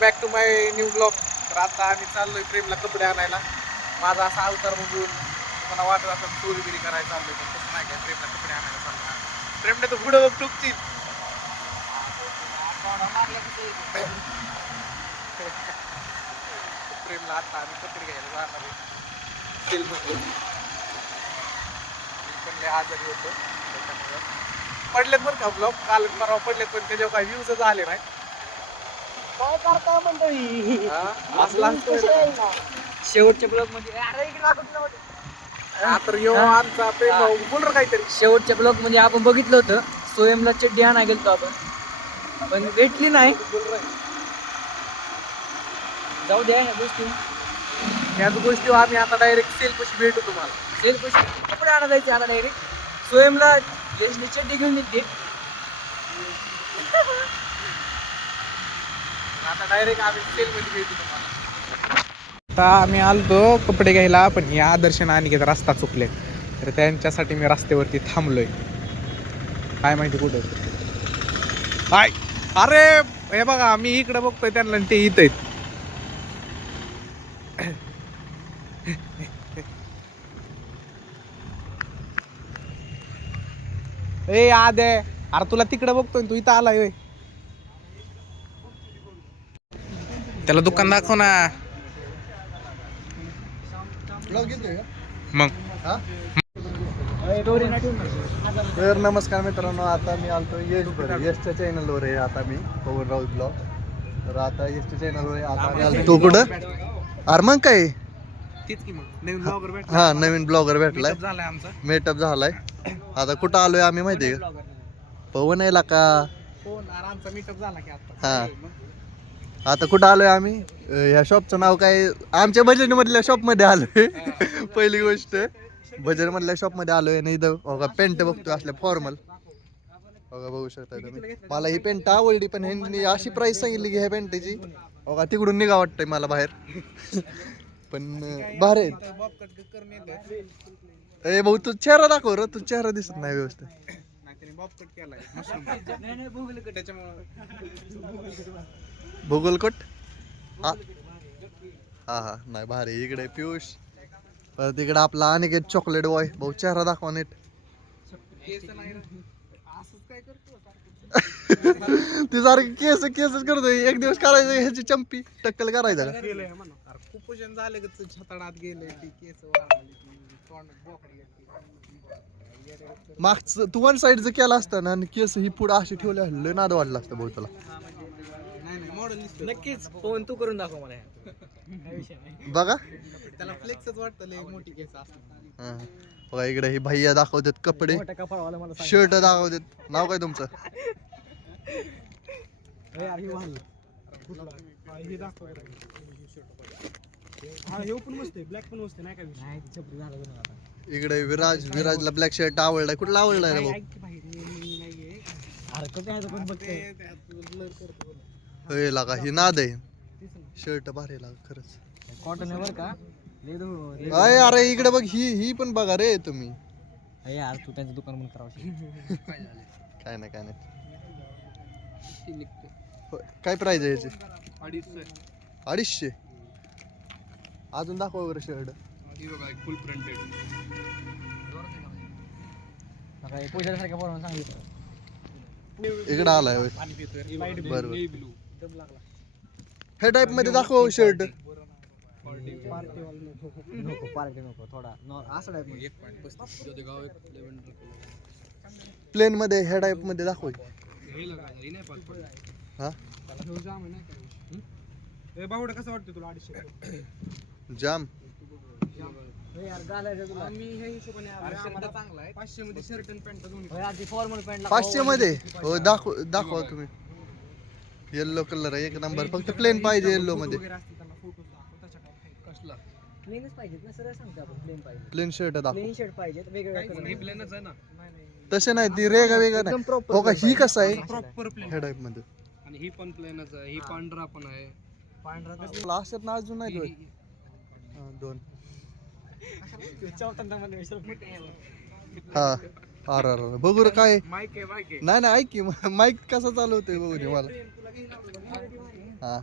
Back to my new blog. तर आता आम्ही चाललोय प्रेमला कपडे आणायला. माझा असा अवतार बघून मला वाटत असं चोरी बिरी करायला चाललोय, पण तसं नाही काय. प्रेमला कपडे आणायला चाललोय. प्रेमने तर पुढं बघ टुकतील. प्रेमला आता आम्ही कपडे घ्यायला जाणार आहे सेलमध्ये. मी पण लय आजारी होतो त्याच्यामुळं पडलेत बरं का ब्लॉग. काल परवा पडलेत, पण त्याच्यावर काही व्ह्यूजच आले नाही. काय करता मंडळी? असला शेवटच्या ब्लॉग मध्ये तर यो आमचा प्रेम भाऊ बोल रे काहीतरी. शेवटच्या ब्लॉग मध्ये आपण बघितलं होतं सोयमला चड्डी आणा गेलतो आपण, पण भेटली नाही. जाऊ द्या ह्या गोष्टी. याच गोष्टी आम्ही आता डायरेक्ट सेल कशी भेटू तुम्हाला. सेल पैसे कपडे आणा जायचे आता डायरेक्ट. सोयमला यशनी चड्डी घेऊन येते. आता डायरेक्ट आम्ही सेल मध्ये भेटू तुम्हाला. आता आम्ही आलतो कपडे घ्यायला, पण या दर्शन आणि रस्ता चुकले, तर त्यांच्यासाठी मी रस्त्यावरती थांबलोय. काय माहिती कुठे काय. अरे हे बघा, मी इकडे बघतोय त्यांना आणि ते इथं आहेत. ए आदे, अरे तुला तिकडे बघतोय तू इथं आलाय. त्याला दुकान दाखव ना मग. तर नमस्कार मित्रांनो, आता मी आलतो यशच्या चॅनलवर आहे. आता मी पवन राऊत ब्लॉग. तर आता यशच्या चॅनलवर आहे. आता मी आलो. तू कुठं? अरे मग काय, तीच की मग नवीन ब्लॉगर भेटला. हा नवीन ब्लॉगर भेटलाय, झालाय आमचा. मेटअप झालाय. आता कुठं आलोय आम्ही माहितीये का? पवन आहे का? फोन आमचा मीटअप झाला की आता. हा. आता कुठं आलोय आम्ही? ह्या शॉपचं नाव काय? आमच्या बजेट मधल्या शॉप मध्ये आलोय. पहिली गोष्ट बजेट मधल्या शॉप मध्ये आलोय. नाही इथं पेंट बघतोय असल्या फॉर्मल. बघा बघू शकता तुम्ही. मला ही पेंट आवडली, पण ह्यांनी अशी प्राइस सांगितली की ह्या पेंटची बघा तिकडून निघा वाटतंय मला बाहेर. पण भारी आहेत. ए भाऊ तू चेहरा दाखव रे, तू चेहरा दिसत नाही व्यवस्थित. भूगोल कट. हा हा नाही भारी. इकडे पियुष, परत इकडे आपला अनिकेत चॉकलेट बॉय. भाऊ चेहरा दाखवा नीट. ती सारखी केस केसच करतोय. एक दिवस करायचं ह्याची चंपी टक्कल करायचं का? कुपोषण झाले का छताडात गेले ती केस मागचं तू वन साईडचं केलं असतं ना, आणि केस ही पुढे अशी ठेवले लय नाद वाटलं असतं भाऊ तुला. नक्कीच फोन तू करून दाखव मला. बघा त्याला फ्लेक्सच वाटतं लय मोठी केस असतात. हा. बघा इकडे ही भैया दाखवतात कपडे, शर्ट दाखवतात. नाव काय तुमचं? इकडे विराजला ब्लॅक शर्ट आवडलाय. कुठला आवडलाय रे भाऊ? हे लागा ही नाद आहे. शर्ट भारी लागा खरंच. कॉटन वर का अय अरे इकडे बघ, ही पण बघा रे तुम्ही. यार तू त्यांचं दुकान बंद करावं. काय नाही काय नाही. काय प्राइस आहे याची? 250. अजून दाखवा बरं शर्ट. फुल प्रिंटेड. पैशासारख्या पोरांना सांगितलं. इकडे आलाय होय. बरोबर. हे टाइप मध्ये दाखव शर्ट. नको पार्टी नको, थोडा असं टाईप. प्लेन मध्ये ह्या टाइप मध्ये दाखव. हा बाहुडा कसं वाटतं तुला? 250 जाम. मी हे हिशोबाने चांगला आहे. 500 मध्ये शर्ट आणि पॅन्ट दोन्ही. फॉर्मल पॅन्ट 500 मध्ये हो. दाखवा तुम्ही. येल्लो कलर आहे एक नंबर. फक्त प्लेन पाहिजे येल्लो मध्ये. प्लेनच पाहिजेत ना, सरळ सांगतो आपण. प्लेन पाहिजे, प्लेन शर्ट दाखव. प्लेन शर्ट पाहिजेत वेगवेगळ्या कलर. प्लेनच आहे ना. तसे नाही ती रेगा वेगा नाही. हो का ही कसं आहे प्रॉपर प्लेन. ह्या टाइप मध्ये? आणि ही पण प्लेनच आहे. ही पांढरा पण आहे. पांढरा असत ना अजून नाही. दोन हा. अरे बघू रे काय. माईक आहे. नाही ऐक की माईक कसा चालू होतोय बघू दे मला. हा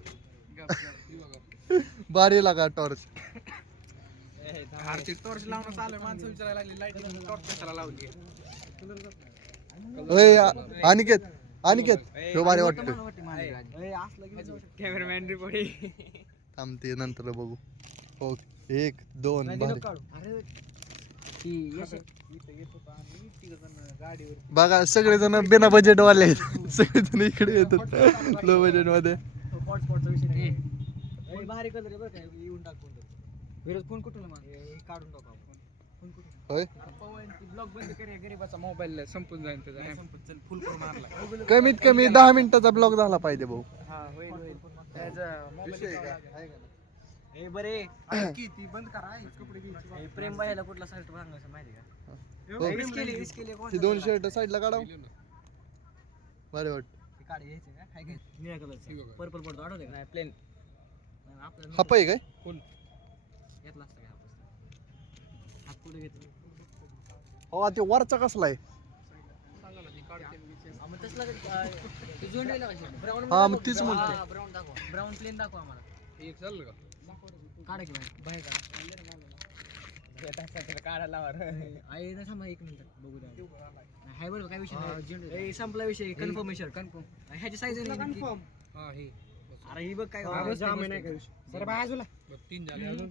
भारी लागा टॉर्च. आरती टॉर्च लावून चालू माणसं विचारायला लागली लाईटिंग टॉर्च कशाला लावली. अनिकेत तो भारी वाटतोय. कॅमेरामॅन रिपोर्ट थांबते नंतर बघू. हो 1 2 भारी. बघा सगळेजण बिना बजेट वाले आहेत. सगळेजण इकडे येतात लो बजेट मध्ये. भारी कलर आहे बरं काय येऊन टाकून विरोध फोन कुठून काढून टाकू आपण. होय ब्लॉग बंद कर गरीबाचा मोबाईल संपून जाईल त्याचा चल फुल करून आणला. कमीत कमी 10 मिनिटाचा ब्लॉग झाला पाहिजे भाऊ. हा होईल हे बरे ती बंद करा कपडे घ्यायची. प्रेम बाईला कुठला शर्ट सांगायचं माहिती का? हो. विश केली ती 2 शर्ट साईडला काढाव भारी वाटत. काढ घ्यायचे का काय घ्यायचं निळ्या कलरचा पर्पल पडतो आठवते का? नाही प्लेन आपल्याला हा पाय काय कोण घेतला असता का हात कुठे घेतला हो ते वरचा कसला आहे. मग तसला ते जोडलेला ब्राऊन हा मग तीच म्हणते. ब्राऊन दाखवा ब्राऊन प्लेन दाखवा आम्हाला. एक चाललं का काढा की बाहेर काढा आई ना थांबा 1 मिनिट बघू द्या. हाय बरं काय विषय नाही. संपला विषय कन्फर्मेशन कन्फर्म ह्याची साईज आहे कन्फर्म. हा हे अरे ही बघ काय सर बाजूला 3 झाले अजून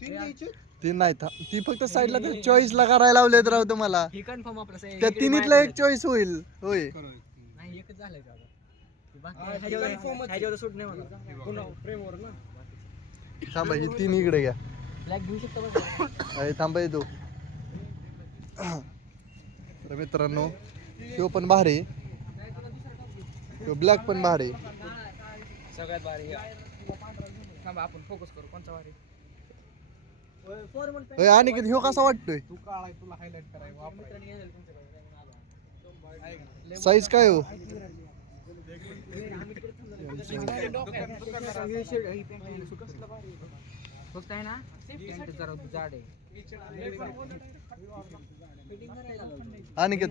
3 घ्यायचे. ती नाही ती फक्त साईडला चॉईस ला करायला लावलेत राव तुम्हाला. ही कन्फर्म आपला साईज त्या तिन्हीतला एक चॉईस होईल. होय नाही एकच झालंय का बाकी ह्याच्यावर सूट नाही मला फ्रेमवर ना. थांबा ही 3 इकडे घ्या. ब्लॅक घेऊ शकता बघ. अरे थांबा येतो. तर मित्रांनो तो पण भारी तो ब्लॅक पण भारी. सगळ्यात भारी थांबा आपण फोकस करू कोणचा भारी. आणि ह्यो कसा वाटतोय. तू काळाय तुला हायलाइट करायला वापरायला. साईज काय हो. फक्त आहे ना पॅन्ट जरा जाड आहे. अनिकेत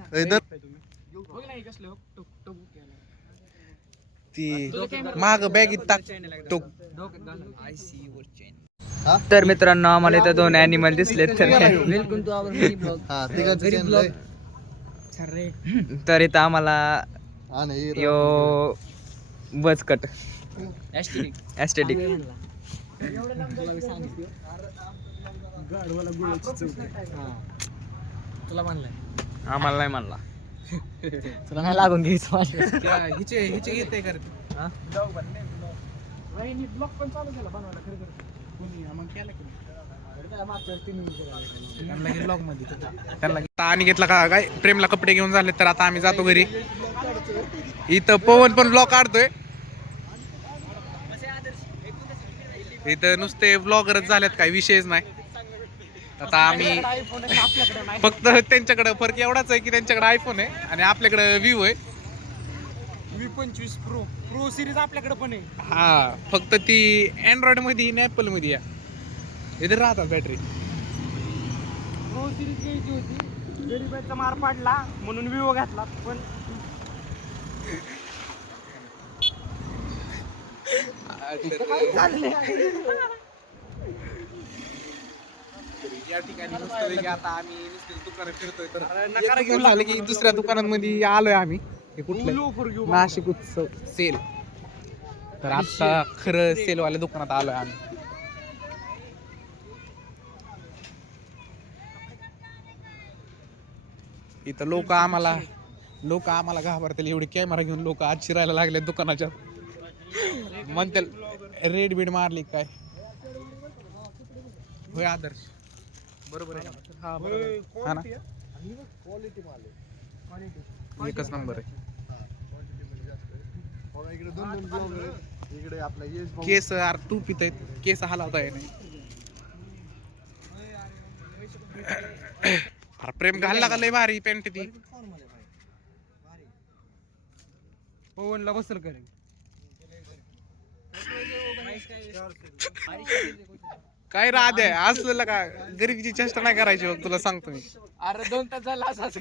ती माग बॅगीत टाक तो. तर मित्रांनो आम्हाला इथं 2 ॲनिमल दिसले. Welcome to our mini blog. हा तिघांचं channel आहे. तर इथं आम्हाला हा नाही यो बचकट ॲस्टेटिक तुला म्हणलाय आम्हाला नाही म्हणला. तुला नाही लागून घ्यायचं. हिचे घेते करत ब्लॉग पण चालू झाला बनवायला खरं कोणी मग केलं की ब्लॉग मध्ये त्यांना आणि घेतला का काय प्रेमला कपडे घेऊन झाले. तर आता आम्ही जातो घरी. इथं पवन पण ब्लॉग काढतोय. इथं नुसते ब्लॉगरच झालेत काही विषयच नाही. आता आम्ही फक्त त्यांच्याकडे फरक एवढाच आहे की त्यांच्याकडे आयफोन आहे आणि आपल्याकडे व्ह्यू आहे. V25 प्रो सिरीज आपल्याकडे पण आहे. हा फक्त ती अँड्रॉइड मध्ये आणि ऍपल मध्ये या इथे राहतात बॅटरी. प्रो सिरीज घ्यायची होती गरीबाचा मार पाडला म्हणून विवो घेतला. पण या ठिकाणी आता आम्ही दुकानात फिरतोय. तर घेऊन लागले की दुसऱ्या दुकानांमध्ये आलोय आम्ही. हे कुठलं नाशिक उत्सव सेल. तर आता खरं सेलवाल्या दुकानात आलोय आम्ही. इथं लोक आम्हाला घाबरतील एवढी कॅमेरा घेऊन लोक आज शिरायला लागले दुकानाच्या. म्हणते रेड बीड मारली काय. होय आदर्श बरोबर आहे. हा ना एकच नंबर आहे. केस यार तू पित आहेत केस हलावताय नाही. प्रेम घालला का लय भारी पॅन्ट ती. पवनला बसल करेल. काय राहत आहे असलेलं का गरीबीची चेष्टा नाही करायची बघ तुला सांगतो मी. अरे 2 तास झाला असं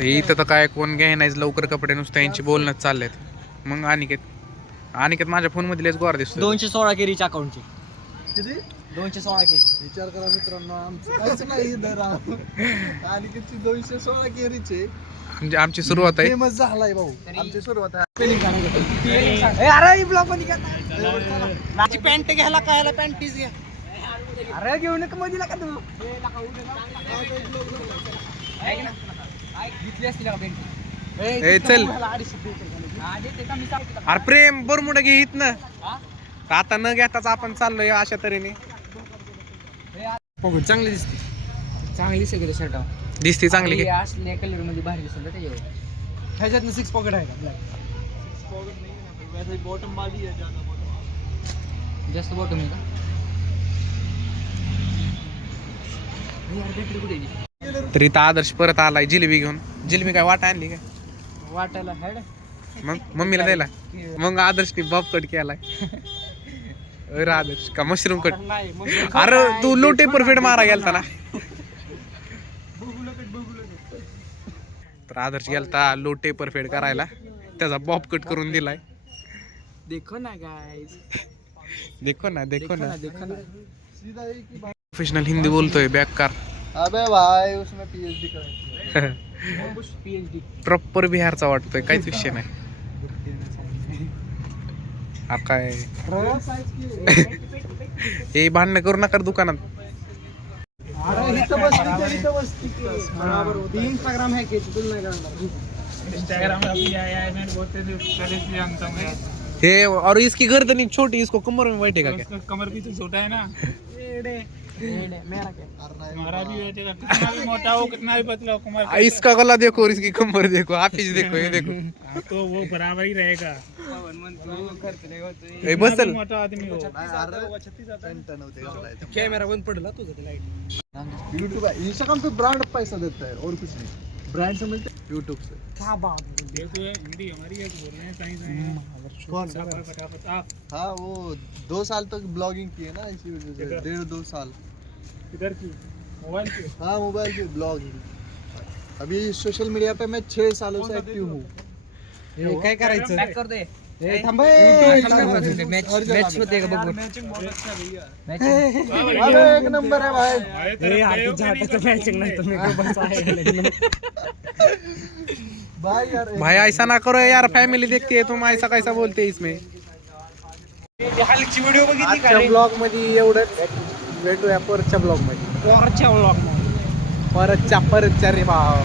इथं तर काय कोण घ्याय नाही लवकर कपडे नुसतं यांची बोलणंच चाललेत. मग अनिकेत अनिकेत माझ्या फोन मध्ये लयच गोरा दिसतो. 216 के रिच अकाउंटचे. किती 216 के. विचार करा मित्रांनो, आमचं काहीच नाही दरा आणि किती 216 केरीचे आमची सुरुवात आहे. फेमस झालाय भाऊ. आमची सुरुवात आहे. अरे ब्लॉक मध्ये माझी पॅन्ट घ्यायला काय पॅन्टीज घ्या. अरे घेऊ नका मध्ये का तू घेतली असती का पॅन्ट. ए चल अरे प्रेम बरमुडा घे हित ना. आता न घेताच आपण चाललोय अशा तऱ्हेने. चांगली दिसते. चांगली सगळी शर्ट दिसते चांगली घे. असल्या कलर मध्ये भारी दिसत त्याच्यावर. ह्याच्यात 6 पॉकेट आहे का ब्लॅक. बॉटम वाली आहे ज्यादा जास्त बॉटम आहे का. तर इथं आदर्श परत आलाय जिलेबी घेऊन. जिलेबी काय वाटा आणली काय वाटायला हेड मग मम्मीला द्यायला. मग आदर्शने बॉब कट केलाय. अरे आदर्श का मशरूम कट. अरे तू लोटे परफेक्ट मारा गेलता ना. तर आदर्श गेलता लोटे परफेक्ट करायला, त्याचा बॉब कट करून दिलाय. देखो ना गाइस. देखो ना देखो ना. देखो ना. सीधा एक ही बात. प्रोफेशनल हिंदी बोलतोय बेकार. अबे भाई उसमें पीएचडी कर. पीएचडी प्रॉपर बिहारचा वाटतोय, काहीच विषय नाही. हा काय हे भांडणं करू नका दुकानात. अरे इथं बस इथं बस बराबर होतं. इंस्टाग्राम है के तुल नहीं करना. इंस्टाग्राम में अभी आया है, मैंने बहुत तेज पहले से जानता हूँ यार. हे और इसकी गर्दन छोटी, इसको कमर में बैठेगा क्या. उसका कमर भी तो छोटा है ना. मेरा क्या. हमारा भी बैठेगा. कितना भी मोटा हो, कितना भी पतला हो, कमर का इसका गला देखो और इसकी कमर देखो, हाफिज देखो, ये देखो. हाँ, तो वो बराबर ही रहेगा. ए बस कितना चल. भी मोटा आदमी हो. कैमरा बंद पडला तुझा ते लाईट. यूट्यूब इंस्टाग्राम पे ब्रांड पैसा देता है और कुछ नहीं. ब्रांड से मिलते यूट्यूब से. क्या बात है. देखो ये हिंदी हमारी है, बोल रहे हैं कहीं से. कौन फटाफट आप हाँ वो 2 साल तक ब्लॉगिंग की है ना, इसी वजह से 1.5-2 साल. इधर की मोबाइल की. हाँ मोबाइल की ब्लॉगिंग. अभी सोशल मीडिया पे मैं 6 सालों से एक्टिव हूँ. काय करायचं. बॅक कर दे. थांब. मॅच होते का बघू. अरे एक नंबर है भाई. मॅचिंग नाही तुम्ही भाई यार भाई ऐसा ना करो यार, फॅमिली देखते तुम ऐसा कैसा बोलते इसमें. हलची व्हिडिओ बघितली का आजच्या ब्लॉग मध्ये एवढंच. भेटूया परतच्या ब्लॉग मध्ये. वरच्या व्लॉग परतच्या रे भाव.